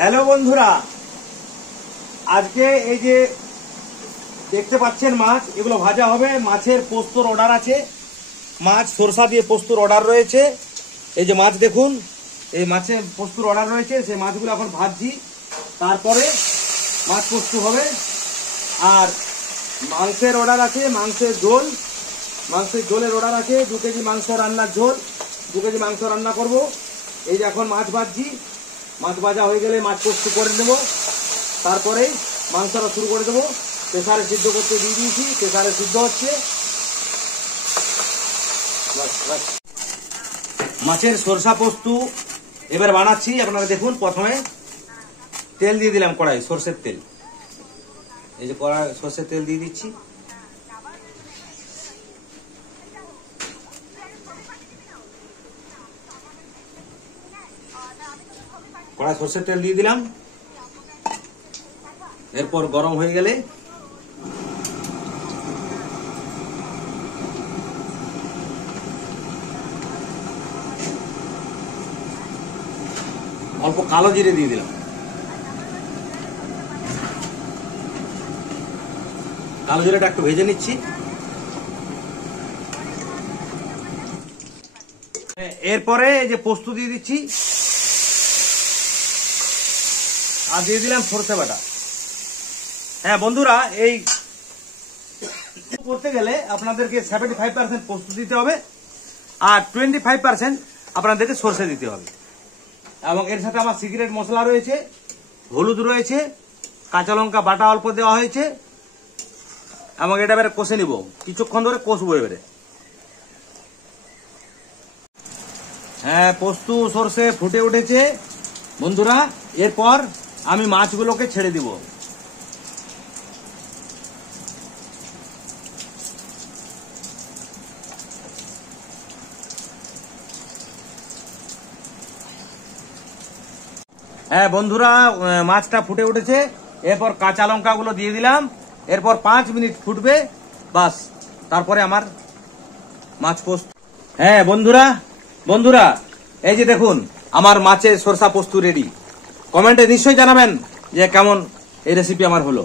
Hello বন্ধুরা, আজকে এই যে দেখতে পাচ্ছেন মাছ, এগুলো ভাজা হবে। মাছের পোস্তর অর্ডার আছে, মাছ সরষা দিয়ে পোস্তর অর্ডার রয়েছে। এই যে মাছ দেখুন, এই মাছের পোস্তর অর্ডার রয়েছে, সেই মাছগুলো এখন ভাজছি। তারপরে মাছ পোস্ত হবে। আর মাংসের অর্ডার আছে, মাংসের ঝোলের অর্ডার আছে। 2 কেজি মাংস রান্নার ঝোল, 2 কেজি মাংস রান্না করব। এই যে এখন মাছ ভাজছি, মাছ ভাজা হয়ে গেলে মাছ পোস্ত করে দেব। তারপরে মাংসটা শুরু করে দেবো। প্রেসারে সিদ্ধ করতে দিয়ে দিয়েছি, প্রেসারে সিদ্ধ হচ্ছে। মাছের সরষা পোস্ত এবার বানাচ্ছি। আপনারা দেখুন, প্রথমে তেল দিয়ে দিলাম কড়াই, সরষের তেল। এই যে কড়াই সরষের তেল দিয়ে দিচ্ছি। কড়াই সরষের তেল দিয়ে দিলাম। এরপর গরম হয়ে গেলে অল্প কালো জিরে দিয়ে দিলাম। কালো জিরাটা একটু ভেজে নিচ্ছি। এরপরে এই যে পোস্ত দিয়ে দিচ্ছি, আর দিয়ে দিলাম সরষে বাটা। হ্যাঁ বন্ধুরা, এই করতে গেলে আপনাদেরকে 75% পোস্ত দিতে হবে, আর 25% আপনাদেরকে সরষে দিতে হবে। এবং এর সাথে আমার সিক্রেট মশলা রয়েছে, হলুদ রয়েছে, কাঁচা লঙ্কা বাটা অল্প দেওয়া হয়েছে। এবং এটা এবারে কষে নিব, কিছুক্ষণ ধরে কষবো এবারে। হ্যাঁ, পোস্ত সরষে ফুটে উঠেছে বন্ধুরা। এরপর আমি মাছগুলোকে ছেড়ে দিব। হ্যাঁ বন্ধুরা, মাছটা ফুটে উঠেছে। এরপর কাঁচা লঙ্কাগুলো দিয়ে দিলাম। এরপর 5 মিনিট ফুটবে, বাস। তারপরে আমার মাছ পোস্ত। হ্যাঁ বন্ধুরা এই যে দেখুন, আমার মাছের সরষা পোস্ত রেডি। কমেন্টে নিশ্চয়ই জানাবেন যে কেমন এই রেসিপি আমার হলো।